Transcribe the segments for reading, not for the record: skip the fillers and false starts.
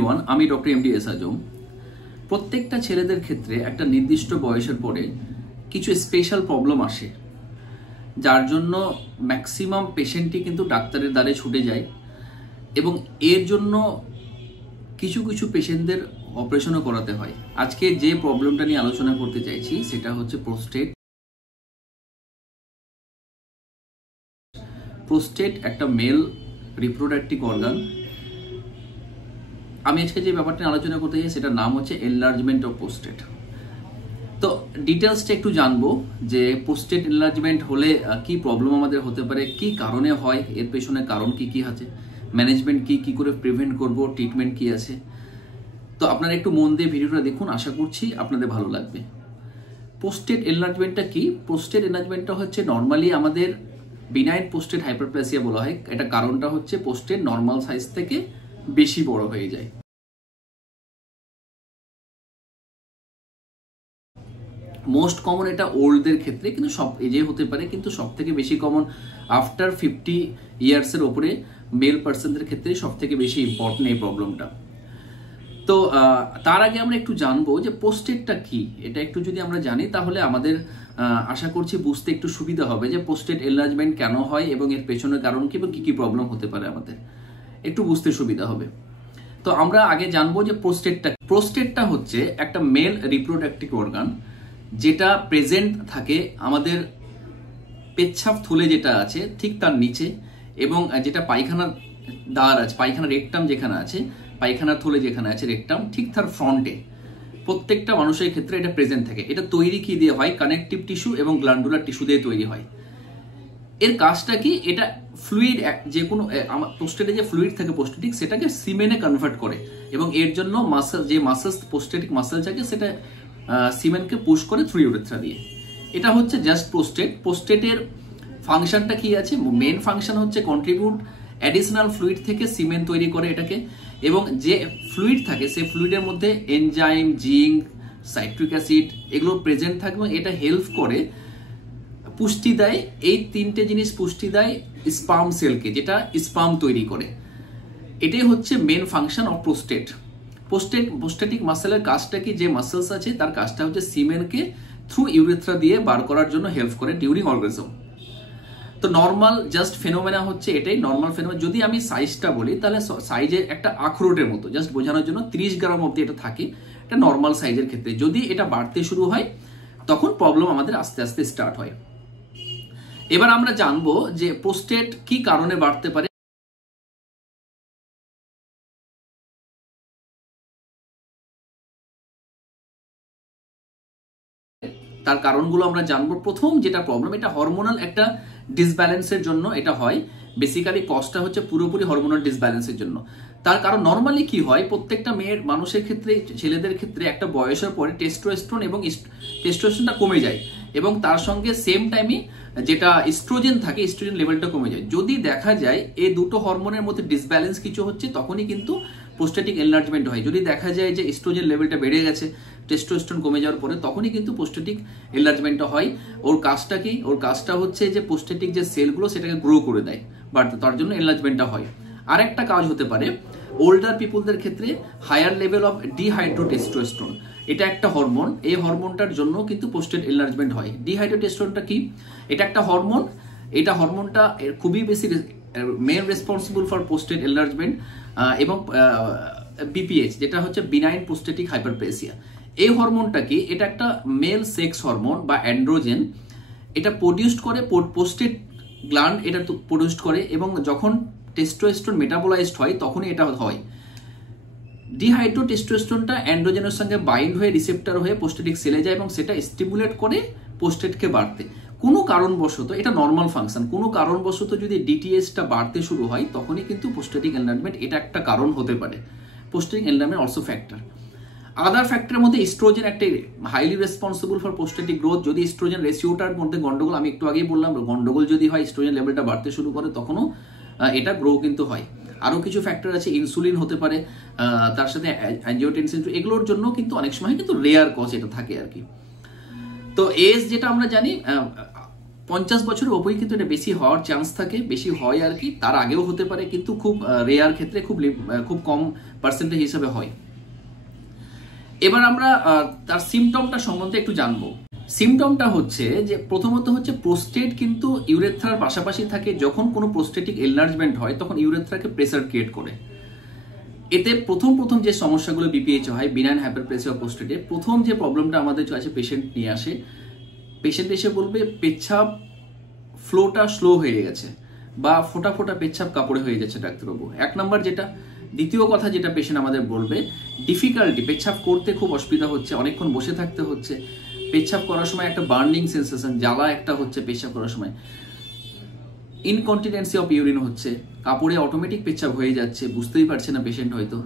Everyone, আমি doctor MD S আজম। প্রত্যেকটা ছেলেদের ক্ষেত্রে একটা নির্দিষ্ট বয়সের পরে কিছু স্পেশাল প্রবলেম আসে, যার জন্য ম্যাক্সিমাম পেশেন্টই কিন্তু ডাক্তারের দ্বারে ছুটে যায় এবং এর জন্য কিছু কিছু পেশেন্টদের অপারেশনও করাতে হয়। আজকে যে প্রবলেমটা নিয়ে আলোচনা করতে চাইছি সেটা হচ্ছে প্রোস্টেট। প্রোস্টেট একটা মেল রিপ্রোডাক্টিভ অর্গান। আমি আজকে যে ব্যাপারটা আলোচনা করতে চাই সেটার নাম হচ্ছে এনলার্জমেন্ট অফ প্রোস্টেট। তো ডিটেলসটা একটু জানবো যে প্রোস্টেট এনলার্জমেন্ট হলে কি প্রবলেম আমাদের হতে পারে, কি কারণে হয়, এর পেছনে কারণ কি কি আছে, ম্যানেজমেন্ট কি করে প্রিভেন্ট করব, ট্রিটমেন্ট কি আছে। তো আপনারা একটু মন দিয়ে ভিডিওটা দেখুন, আশা করছি আপনাদের ভালো লাগবে। প্রোস্টেট এনলার্জমেন্টটা কি? প্রোস্টেট এনলার্জমেন্টটা হচ্ছে নর্মালি আমাদের বিনাইন প্রোস্টেট হাইপারপ্লেসিয়া বলা হয়। এটা কারণটা হচ্ছে প্রোস্টেট নর্মাল সাইজ থেকে বেশি বড় হয়ে যায়। মোস্ট কমন এটা ওল্ডদের ক্ষেত্রে, কিন্তু সব এজে হতে পারে, কিন্তু সব থেকে বেশি কমন আফটার 50 ইয়ার্সের ওপরে মেল পার্সনদের ক্ষেত্রে সব থেকে বেশি ইম্পর্টেন্ট এই প্রবলেমটা। তো তার আগে আমরা একটু জানবো যে প্রোস্টেটটা কি। এটা একটু যদি আমরা জানি তাহলে আমাদের আশা করছি বুঝতে একটু সুবিধা হবে যে প্রোস্টেট এনলার্জমেন্ট কেন হয় এবং এর পেছনের কারণ কি এবং কি কি প্রবলেম হতে পারে, আমাদের একটু বুঝতে সুবিধা হবে। তো আমরা আগে জানবো যে প্রোস্টেটটা হচ্ছে একটা মেল রিপ্রোডাক্টিভ অর্গান, যেটা প্রেজেন্ট থাকে আমাদের পেচ্ছাপ থলে যেটা আছে ঠিক তার নিচে, এবং যেটা পায়খানার দ্বার আছে, পায়খানা রেকটাম যেখানে আছে, পায়খানার থলে যেখানে আছে রেকটাম, ঠিক তার ফ্রন্টে প্রত্যেকটা মানুষের ক্ষেত্রে এটা প্রেজেন্ট থাকে। এটা তৈরি কি দিয়ে হয়? কানেকটিভ টিস্যু এবং গ্ল্যান্ডুলার টিস্যু দিয়ে তৈরি হয়। এর কাজটা কি? এটা ফ্লুইড, যে কোনো প্রোস্টেটে যে ফ্লুইড থাকে প্রোস্টেটিক, সেটাকে সিমেনে কনভার্ট করে এবং এর জন্য মাসেল, যে মাসেলস প্রোস্টেটিক মাসেল থাকে, সেটা সিমেনকে পুশ করে থ্রু ইউরেথ্রা দিয়ে। এটা হচ্ছে জাস্ট প্রোস্টেট। প্রোস্টেটের ফাংশনটা কি আছে? মেন ফাংশন হচ্ছে কন্ট্রিবিউট অ্যাডিশনাল ফ্লুইড থেকে সিমেন তৈরি করে এটাকে, এবং যে ফ্লুইড থাকে সেই ফ্লুইডের মধ্যে এনজাইম, জিঙ্ক, সাইট্রিক অ্যাসিড এগুলো প্রেজেন্ট থাকবে। এটা হেল্প করে, পুষ্টি দেয়, এই তিনটে জিনিস পুষ্টি দেয় স্পার্ম সেলকে, যেটা স্পার্ম তৈরি করে। এটাই হচ্ছে main function of prostate. Prostatic মাসেলের কাজটা কি? যে মাসেলস আছে তার কাজটা হচ্ছে সিমেনকে থ্রু ইউরেথ্রা দিয়ে বার করার জন্য হেল্প করে ডিউরিং অর্গাজম। তো নর্মাল জাস্ট ফেনোমেনা হচ্ছে এটাই, নর্মাল ফেনোমেনা। যদি আমি সাইজটা বলি তাহলে সাইজের একটা আখরোটের মতো, জাস্ট বোঝানোর জন্য 30 গ্রাম অব্দি এটা থাকে, এটা নর্মাল সাইজের ক্ষেত্রে। যদি এটা বাড়তে শুরু হয় তখন প্রবলেম আমাদের আস্তে আস্তে স্টার্ট হয়। এবার আমরা জানবো যে প্রোস্টেট কি কারণে বাড়তে পারে। তার কারণগুলো আমরা জানবো। প্রথম যেটা প্রবলেম, এটা হরমোনাল একটা ডিসব্যালেন্সের জন্য এটা হয়। বেসিক্যালি কজটা হচ্ছে পুরোপুরি হরমোনাল ডিসব্যালেন্সের জন্য। তার কারণ নর্মালি কি হয়, প্রত্যেকটা মেয়ের মানুষের ক্ষেত্রে, ছেলেদের ক্ষেত্রে একটা বয়সের পরে টেস্টোস্টেরন এবং টেস্টোস্টেরনটা কমে যায়, এবং তার সঙ্গে সেম টাইমে যেটা ইস্ট্রোজেন থাকে, ইস্ট্রোজেন লেভেলটা কমে যায়। যদি দেখা যায় এই দুটো হরমোনের মধ্যে ডিসব্যালেন্স কিছু হচ্ছে, তখনই কিন্তু প্রোস্টেটিক এনলার্জমেন্ট হয়। যদি দেখা যায় যে ইস্ট্রোজেন লেভেলটা বেড়ে গেছে টেস্টোস্টেরন কমে যাওয়ার পরে, তখনই কিন্তু প্রোস্টেটিক এনলার্জমেন্টটা হয়। ওর কাজটা কি? ওর কাজটা হচ্ছে যে প্রোস্টেটিক যে সেলগুলো সেটাকে গ্রো করে দেয়, বাট তার জন্য এনলার্জমেন্টটা হয়। আরেকটা কাজ হতে পারে ওল্ডার পিপুলদের ক্ষেত্রে, হায়ার লেভেল অফ ডিহাইড্রোটেস্টোস্টেরন, এটা একটা হরমোন। এই হরমোনটার জন্য কিন্তু প্রোস্টেট এনলার্জমেন্ট হয়। ডিহাইড্রোটেস্টোস্টেরনটা কি? এটা একটা হরমোন। এটা হরমোনটা খুবই বেশি main responsible for prostate enlargement এবং বিপিএইচ, যেটা হচ্ছে বিনাইন প্রোস্টেটিক হাইপারপ্লেসিয়া। এই হরমোনটা কি? এটা একটা মেল সেক্স হরমোন বা অ্যান্ড্রোজেন। এটা প্রডিউসড করে প্রোস্টেট গ্ল্যান্ড, এটা প্রডিউসড করে, এবং যখন টেস্টোস্টেরন মেটাবোলাইজড হয় তখনই এটা হয়। ডিহাইড্রোটেস্টোস্টেরনটা অ্যান্ড্রোজেনের সঙ্গে বাইন্ড হয়ে রিসেপ্টর হয়ে প্রোস্টেটিক সেলে যায় এবং সেটা স্টিমুলেট করে প্রোস্টেটকে বাড়তে। কোনো কারণবশত, এটা নর্মাল ফাংশন, কোনো কারণবশত যদি ডিটিএসটা বাড়তে শুরু হয় তখনই কিন্তু প্রোস্টেটিক এনলার্জমেন্ট, এটা একটা কারণ হতে পারে। Prostatic enlargement also factor. Other ফ্যাক্টরের মধ্যে ইস্ট্রোজেন একটা highly responsible for prostatic growth. যদি ইস্ট্রোজেন রেশিওটার মধ্যে গন্ডগোল, আমি একটু আগেই বললাম, গন্ডগোল যদি হয়, ইস্ট্রোজেন লেভেলটা বাড়তে শুরু করে, তখনও এটা গ্রো কিন্তু হয়। আরও কিছু ফ্যাক্টর আছে, ইনসুলিন হতে পারে, তার সাথে অ্যাঞ্জিওটেনসিন, এগুলোর জন্য কিন্তু অনেক সময় কিন্তু রেয়ার কজ এটা থাকে আর কি। তো এজ যেটা আমরা জানি, 50 বছরের ওপরেই কিন্তু এটা বেশি হওয়ার চান্স থাকে, বেশি হয় আর কি, তার আগেও হতে পারে, কিন্তু খুব রেয়ার ক্ষেত্রে, খুব কম পার্সেন্টেজ হিসাবে হয়। এবার আমরা তার সিমটমটা সম্বন্ধে একটু জানবো। সিমটমটা হচ্ছে যে প্রথমত হচ্ছে প্রোস্টেট কিন্তু ইউরেথ্রার পাশাপাশি থাকে। যখন কোনো প্রোস্টেটিক এনলার্জমেন্ট হয় তখন ইউরেথ্রাকে প্রেসার ক্রিয়েট করে। এতে প্রথম যে সমস্যাগুলো বিপিএইচ হয়, বিনাইন হাইপারপ্লেসিয়া প্রোস্টেটে প্রথম যে প্রবলেমটা আমাদের কাছে পেশেন্ট নিয়ে আসে, পেশেন্ট এসে বলবে পেচ্ছাপ ফ্লোটা স্লো হয়ে গেছে বা ফোটা ফোটা পেচ্ছাপ কাপড়ে হয়ে যাচ্ছে ডাক্তারবাবু, এক নম্বর যেটা। দ্বিতীয় কথা যেটা পেশেন্ট আমাদের বলবে, ডিফিকাল্টি, পেচ্ছাপ করতে খুব অসুবিধা হচ্ছে, অনেকক্ষণ বসে থাকতে হচ্ছে, পেচ্ছাপ করার সময় একটা বার্নিং সেন্সেশন, জ্বালা একটা হচ্ছে পেচ্ছাপ করার সময়, ইনকন্টিনেন্সি অফ ইউরিন হচ্ছে, কাপড়ে অটোমেটিক পেচ্ছাপ হয়ে যাচ্ছে, বুঝতেই পারছে না পেশেন্ট হয়তো।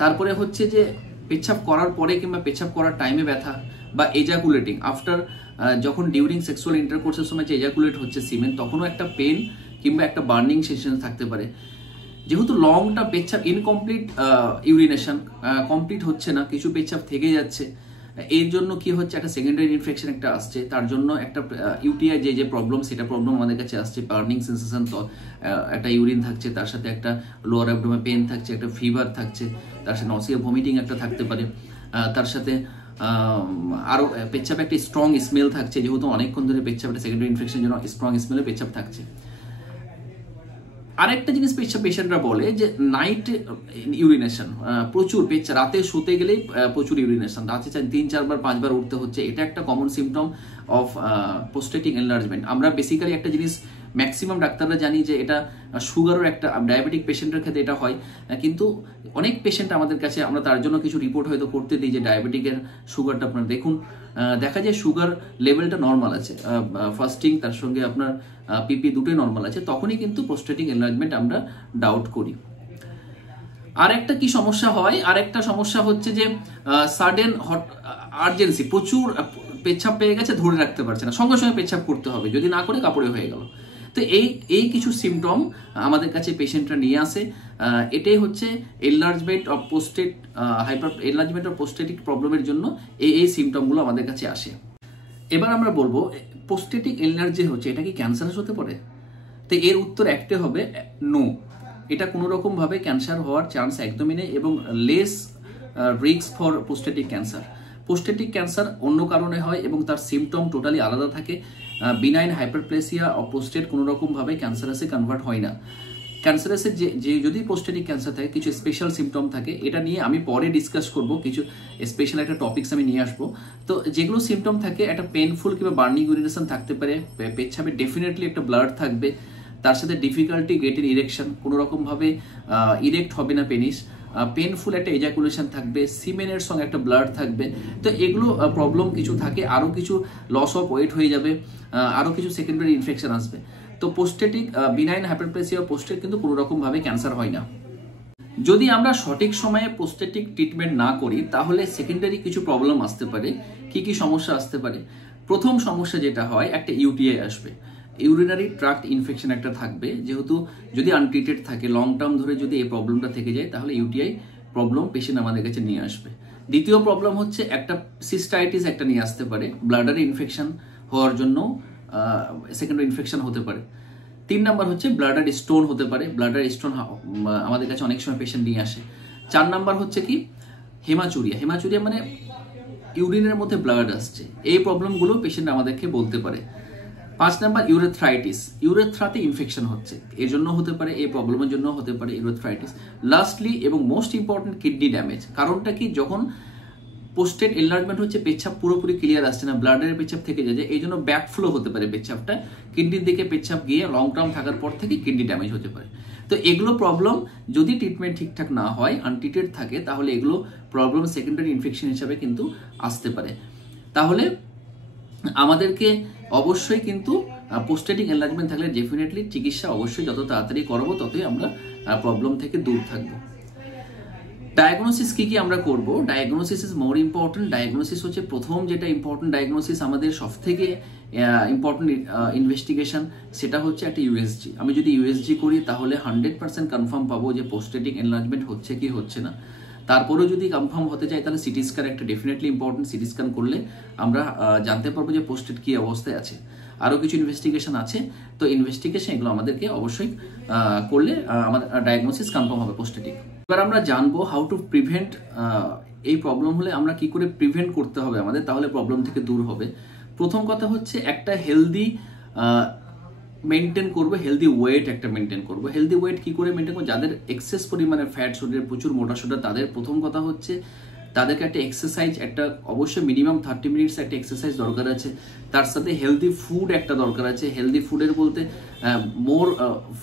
তারপরে হচ্ছে যে পেচ্ছাপ করার পরে কিংবা পেচ্ছাপ করার টাইমে ব্যথা, বা এজাকুলেটিং আফটার, যখন ডিউরিং সেক্সুয়াল ইন্টারকোর্সের সময় যে এজাকুলেট হচ্ছে সিমেন, তখনও একটা পেন কিংবা একটা বার্নিং সেন্সেশন থাকতে পারে। যেহেতু লংটা পেচ্ছাপ ইনকমপ্লিট ইউরিনেশন, কমপ্লিট হচ্ছে না, কিছু পেচ্ছাপ থেকে যাচ্ছে, এর জন্য কি হচ্ছে, একটা সেকেন্ডারি ইনফেকশন একটা আসছে, তার জন্য একটা ইউটিআই যে প্রবলেম, সেটা প্রবলেম আমাদের কাছে আসছে, বার্নিং সেন্সেশন, তো একটা ইউরিন থাকছে, তার সাথে একটা লোয়ার অ্যাবডোমেন পেন থাকছে, একটা ফিভার থাকছে, তার সাথে নসিয়া ভমিটিং একটা থাকতে পারে, তার সাথে আরও পেচ্ছাপে একটা স্ট্রং স্মেল থাকছে, যেহেতু অনেকক্ষণ ধরে পেচ্ছাপ, একটা সেকেন্ডারি ইনফেকশন জন্য স্ট্রং স্মেলে পেচ্ছাপ থাকছে। আরেকটা জিনিস পেশেন্টরা বলে যে নাইট ইউরিনেশন, প্রচুর পেচ্ছাপ, রাতে শুতে গেলেই প্রচুর ইউরিনেশন, রাতে 3-4 বার 5 বার উঠতে হচ্ছে, এটা একটা common symptom of prostatic enlargement. আমরা বেসিক্যালি একটা জিনিস ম্যাক্সিমাম ডাক্তাররা জানি যে এটা সুগারও একটা ডায়াবেটিক পেশেন্টের ক্ষেত্রে এটা হয়, কিন্তু অনেক পেশেন্ট আমাদের কাছে, আমরা তার জন্য কিছু রিপোর্ট হয়তো করতে দিই যে ডায়াবেটিকের সুগারটা আপনারা দেখুন, দেখা যায় সুগার লেভেলটা নর্মাল আছে, ফাস্টিং তার সঙ্গে আপনার পিপি দুটোই নর্মাল আছে, তখনই কিন্তু প্রোস্টেটিক এনলার্জমেন্ট আমরা ডাউট করি। আর একটা কি সমস্যা হয়, আর একটা সমস্যা হচ্ছে যে সাডেন আর্জেন্সি, প্রচুর পেচ্ছাপ পেয়ে গেছে, ধরে রাখতে পারছে না, সঙ্গে সঙ্গে পেচ্ছাপ করতে হবে, যদি না করে কাপড়ে হয়ে গেল। তো এই কিছু সিমটম আমাদের কাছে পেশেন্টরা নিয়ে আসে। এটাই হচ্ছে enlargement of prostate, enlargement of prostatic প্রবলেমের জন্য এই সিমটমগুলো আমাদের কাছে আসে। এবার আমরা বলবো প্রোস্টেটিক এনলার্জি হচ্ছে, এটা কি ক্যান্সার হতে পারে? তো এর উত্তর একটাই হবে, নো, এটা কোনো রকম ভাবে ক্যান্সার হওয়ার চান্স একদমই নেই, এবং less risk for prostatic cancer. Prostatic cancer অন্য কারণে হয় এবং তার সিমটম টোটালি আলাদা থাকে। বিনাইন হাইপারপ্লেসিয়া অফ প্রোস্টেট কোনো রকম ভাবে ক্যান্সারাসে কনভার্ট হয় না। ক্যান্সারাসের যে যদি প্রোস্টেটিক ক্যান্সার থাকে, কিছু স্পেশাল সিমটম থাকে, এটা নিয়ে আমি পরে ডিসকাস করব, কিছু স্পেশাল একটা টপিকস আমি নিয়ে আসবো। তো যেগুলো সিমটম থাকে, একটা পেনফুল কিংবা বার্নিং ইউরিনেশন থাকতে পারে, পেচ্ছাপে ডেফিনেটলি একটা ব্লাড থাকবে, তার সাথে ডিফিকাল্টি গেটের ইরেকশন, কোনো রকমভাবে ইরেক্ট হবে না পেনিস, পেনফুল একটা এজাকুলেশন থাকবে, সিমেনের সঙ্গে একটা ব্লাড থাকবে। তো এগুলো প্রবলেম কিছু থাকে, আরও কিছু লস অফ ওয়েট হয়ে যাবে, আরও কিছু সেকেন্ডারি ইনফেকশন আসবে। তো প্রোস্টেটিক বিনাইন হাইপারপ্লেসিয়া প্রোস্টেট কিন্তু কোনো রকমভাবে ক্যান্সার হয় না। যদি আমরা সঠিক সময়ে প্রোস্টেটিক ট্রিটমেন্ট না করি, তাহলে সেকেন্ডারি কিছু প্রবলেম আসতে পারে। কি সমস্যা আসতে পারে? প্রথম সমস্যা যেটা হয়, একটা ইউটিআই আসবে, ইউরিনারি ট্রাক্ট ইনফেকশন একটা থাকবে, যেহেতু যদি আনট্রিটেড থাকে, লং টার্ম ধরে যদি এই প্রবলেমটা থেকে যায়, তাহলে ইউটিআই প্রবলেম পেশেন্ট আমাদের কাছে নিয়ে আসবে। দ্বিতীয় প্রবলেম হচ্ছে একটা সিস্টাইটিস একটা নিয়ে আসতে পারে, ব্লাডারে ইনফেকশন হওয়ার জন্য সেকেন্ডারি ইনফেকশন হতে পারে। 3 নাম্বার হচ্ছে ব্লাডার স্টোন হতে পারে, ব্লাডার স্টোন আমাদের কাছে অনেক সময় পেশেন্ট নিয়ে আসে। 4 নাম্বার হচ্ছে কি হেমাচুরিয়া, হেমাচুরিয়া মানে ইউরিনের মধ্যে ব্লাড আসছে, এই প্রবলেমগুলো পেশেন্ট আমাদেরকে বলতে পারে। 5 নাম্বার ইউরেথ্রাইটিস, ইউরেথ্রাতে ইনফেকশন হচ্ছে, এর জন্য হতে পারে, এই প্রবলেমের জন্য হতে পারে ইউরেথ্রাইটিস। লাস্টলি এবং মোস্ট ইম্পর্টেন্ট, কিডনি ড্যামেজ। কারণটা কি, যখন পোস্টেট এনলার্জমেন্ট হচ্ছে, পেচ্ছাপ পুরোপুরি ক্লিয়ার আসছে না, ব্লাডের পেচ্ছাপ থেকে যায়, এই জন্য ব্যাকফ্লো হতে পারে পেচ্ছাপটা, কিডনির দিকে পেচ্ছাপ গিয়ে লং টার্ম থাকার পর থেকে কিডনি ড্যামেজ হতে পারে। তো এগুলো প্রবলেম যদি ট্রিটমেন্ট ঠিকঠাক না হয়, আনট্রিটেড থাকে, তাহলে এগুলো প্রবলেম সেকেন্ডারি ইনফেকশন হিসাবে কিন্তু আসতে পারে। তাহলে আমাদেরকে অবশ্যই কিন্তু প্রোস্টেটিক এনলার্জমেন্ট থাকলে ডেফিনেটলি চিকিৎসা অবশ্যই যত তাড়াতাড়ি করাবো, ততই আমরা প্রবলেম থেকে দূর থাকবো। ডায়াগনোসিস কি আমরা করব? Diagnosis is more important. Diagnosis হচ্ছে প্রথম যেটা ইম্পর্টেন্ট ডায়াগনোসিস, আমাদের সব থেকে ইম্পর্টেন্ট ইনভেস্টিগেশন, সেটা হচ্ছে একটা ইউএসজি। আমি যদি ইউএসজি করি, তাহলে 100% কনফার্ম পাবো যে প্রোস্টেটিক এনলার্জমেন্ট হচ্ছে কি হচ্ছে না। তারপরেও যদি কনফার্ম হতে চাই, তাহলে সিটি স্ক্যান একটা ডেফিনেটলি ইম্পর্টেন্ট। সিটি স্ক্যান করলে আমরা জানতে পারবো যে প্রোস্টেট কি অবস্থায় আছে। আরও কিছু ইনভেস্টিগেশন আছে। তো ইনভেস্টিগেশন এগুলো আমাদেরকে অবশ্যই করলে আমাদের ডায়াগনোসিস কনফার্ম হবে প্রোস্টেটিক। এবার আমরা জানবো হাউ টু প্রিভেন্ট, এই প্রবলেম হলে আমরা কি করে প্রিভেন্ট করতে হবে আমাদের, তাহলে প্রবলেম থেকে দূর হবে। প্রথম কথা হচ্ছে একটা হেলদি মেনটেন করবো, হেলদি ওয়েট একটা মেনটেন করবো। হেলদি ওয়েট কি করে মেনটেন করবো? যাদের এক্সেস পরিমাণে ফ্যাট শরীরে, প্রচুর মোটা সোটা, তাদের প্রথম কথা হচ্ছে তাদেরকে একটা এক্সারসাইজ, একটা অবশ্যই মিনিমাম 30 মিনিটস একটা এক্সারসাইজ দরকার আছে। তার সাথে হেলদি ফুড একটা দরকার আছে। হেলদি ফুডের বলতে মোর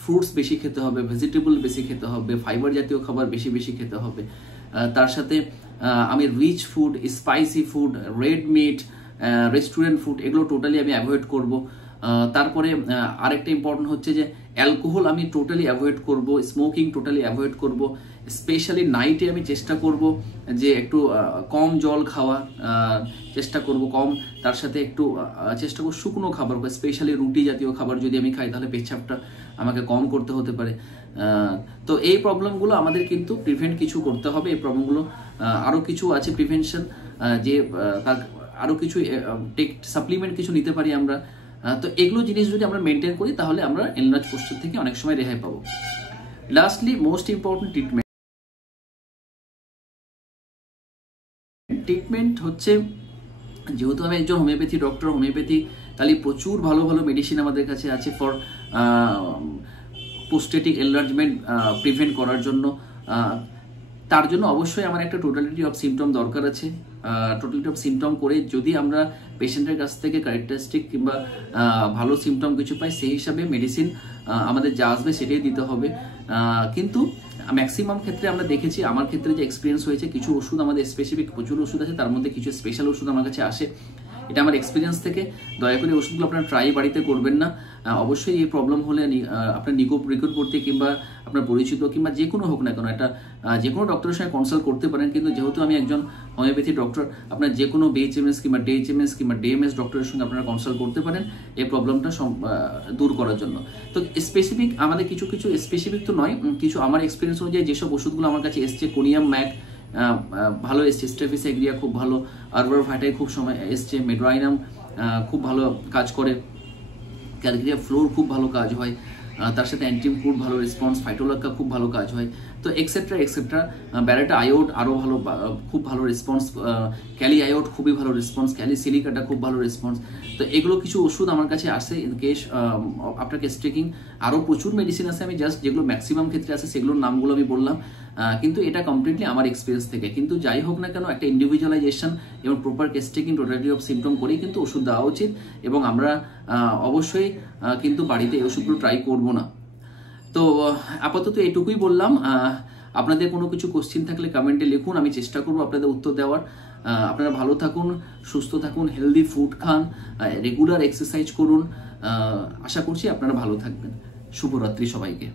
ফ্রুটস বেশি খেতে হবে, ভেজিটেবল বেশি খেতে হবে, ফাইবার জাতীয় খাবার বেশি বেশি খেতে হবে। তার সাথে আমি rich food, spicy food, red meat, restaurant food এগুলো টোটালি আমি অ্যাভয়েড করব। তারপরে আরেকটা ইম্পর্টেন্ট হচ্ছে যে অ্যালকোহল আমি টোটালি অ্যাভয়েড করব, স্মোকিং টোটালি অ্যাভয়েড করব। স্পেশালি নাইটে আমি চেষ্টা করব যে একটু কম জল খাওয়া চেষ্টা করব, কম। তার সাথে একটু চেষ্টা করব শুকনো খাবার, স্পেশালি রুটি জাতীয় খাবার যদি আমি খাই তাহলে পেচ্ছাপটা আমাকে কম করতে হতে পারে। তো এই প্রবলেমগুলো আমাদের কিন্তু প্রিভেন্ট কিছু করতে হবে। এই প্রবলেমগুলো আরও কিছু আছে প্রিভেনশন, যে তার আরও কিছু সাপ্লিমেন্ট কিছু নিতে পারি আমরা। তো এগুলো জিনিস যদি আমরা মেনটেন করি তাহলে আমরা এনলার্জ পোস্টার থেকে অনেক সময় রেহাই পাবো। লাস্টলি মোস্ট ইম্পর্টেন্ট ট্রিটমেন্ট হচ্ছে, যেহেতু আমি একজন হোমিওপ্যাথি ডক্টর, হোমিওপ্যাথি তাহলে প্রচুর ভালো ভালো মেডিসিন আমাদের কাছে আছে ফর পোস্টেটিক এনলার্জমেন্ট প্রিভেন্ট করার জন্য। তার জন্য অবশ্যই আমার একটা টোটালিটি অফ সিমটম দরকার আছে। টোটালিটি অফ সিমটম করে যদি আমরা পেশেন্টের কাছ থেকে ক্যারেক্টারিস্টিক কিংবা ভালো সিমটম কিছু পাই, সেই হিসাবে মেডিসিন আমাদের যা আসবে সেটাই দিতে হবে। কিন্তু ম্যাক্সিমাম ক্ষেত্রে আমরা দেখেছি, আমার ক্ষেত্রে যে এক্সপিরিয়েন্স হয়েছে, কিছু ওষুধ আমাদের স্পেসিফিক প্রচুর ওষুধ আছে, তার মধ্যে কিছু স্পেশাল ওষুধ আমার কাছে আসে। এটা আমার এক্সপিরিয়েন্স থেকে। দয়া করে ওষুধগুলো আপনারা ট্রাই বাড়িতে করবেন না। অবশ্যই এই প্রবলেম হলে আপনার নিকটবর্তী কিংবা আপনার পরিচিত কিংবা যে কোনো হোক না কেন, একটা যে কোনো ডক্টরের সঙ্গে কনসাল্ট করতে পারেন। কিন্তু যেহেতু আমি একজন হোমিওপ্যাথি ডক্টর, আপনার যে কোনো BHMS কিংবা DHMS কিংবা DMS ডক্টরের সঙ্গে আপনারা কনসাল্ট করতে পারেন এই প্রবলেমটা দূর করার জন্য। তো স্পেসিফিক আমাদের কিছু স্পেসিফিক তো নয়, কিছু আমার এক্সপিরিয়েন্স অনুযায়ী যেসব ওষুধগুলো আমার কাছে এসছে, কোনিয়াম ম্যাক ভালো এসছে, স্টেফিস এগ্রিয়া খুব ভালো, আরবার ভাইটাই খুব সময় এসছে, মেড্রাইনাম খুব ভালো কাজ করে, ক্যালকেরিয়া ফ্লোর খুব ভালো কাজ হয়, তার সাথে অ্যান্টিম ফুড ভালো রেসপন্স, ফাইটোলাক্কা খুব ভালো কাজ হয়। তো এক্সেট্রা এক্সেট্রা, ব্যারেটা আয়োড আরও ভালো, খুব ভালো রেসপন্স, ক্যালি আয়োড খুবই ভালো রেসপন্স, ক্যালি সিলিকাটা খুব ভালো রেসপন্স। তো এগুলো কিছু ওষুধ আমার কাছে আসে ইন কেস আফটার কেস্টেকিং। আরও প্রচুর মেডিসিন আছে, আমি জাস্ট যেগুলো ম্যাক্সিমাম ক্ষেত্রে আছে সেগুলোর নামগুলো আমি বললাম, কিন্তু এটা কমপ্লিটলি আমার এক্সপিরিয়েন্স থেকে। কিন্তু যাই হোক না কেন, একটা ইন্ডিভিজুয়ালাইজেশন এবং প্রপার কেস্টেকিং, টোটালিটি অফ সিমটম করেই কিন্তু ওষুধ দেওয়া উচিত। এবং আমরা অবশ্যই কিন্তু বাড়িতে এই ওষুধগুলো ট্রাই করবো না। তো আপাতত এটুকুই বললাম। আপনাদের কোনো কিছু কোশ্চিন থাকলে কমেন্টে লিখুন, আমি চেষ্টা করবো আপনাদের উত্তর দেওয়ার। আপনারা ভালো থাকুন, সুস্থ থাকুন, হেলদি ফুড খান, রেগুলার এক্সারসাইজ করুন। আশা করছি আপনারা ভালো থাকবেন। শুভরাত্রি সবাইকে।